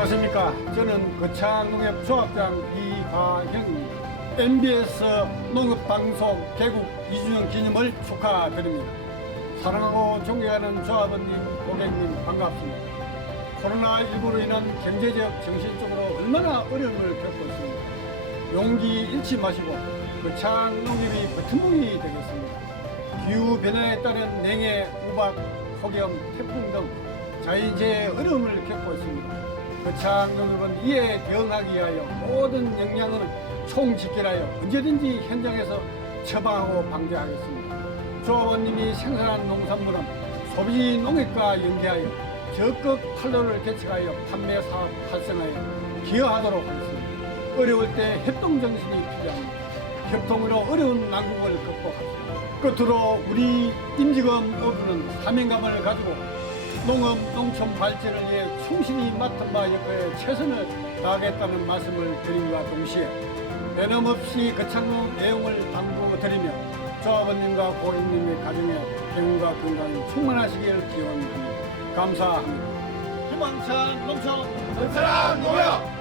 안녕하십니까. 저는 거창농협 조합장 이화형입니다. MBS 농업방송 개국 2주년 기념을 축하드립니다. 사랑하고 존경하는 조합원님, 고객님 반갑습니다. 코로나19로 인한 경제적, 정신적으로 얼마나 어려움을 겪고 있습니다. 용기 잃지 마시고 거창 농협이 버튼봉이 되겠습니다. 기후 변화에 따른 냉해, 우박, 폭염, 태풍 등 자연재해 어려움을 겪고 있습니다. 거창 농협은 이에 대응하기 위하여 모든 역량을 총집결하여 언제든지 현장에서 처방하고 방제하겠습니다. 조합원님이 생산한 농산물은 소비지 농협과 연계하여 적극 판로를 개척하여 판매 사업 활성화에 기여하도록 하겠습니다. 어려울 때 협동 정신이 필요합니다. 협동으로 어려운 난국을 극복합시다. 끝으로 우리 임직원 어부는 사명감을 가지고 농업, 농촌 발전을 위해 충실히 맡은 바 역할에 최선을 다하겠다는 말씀을 드림과 동시에 변함없이 거창한 내용을 당부드리며 조합원님과 고객님의 가정에 행운과 건강이 충만하시길 기원합니다. 감사합니다. 희망찬 농촌 사랑 농협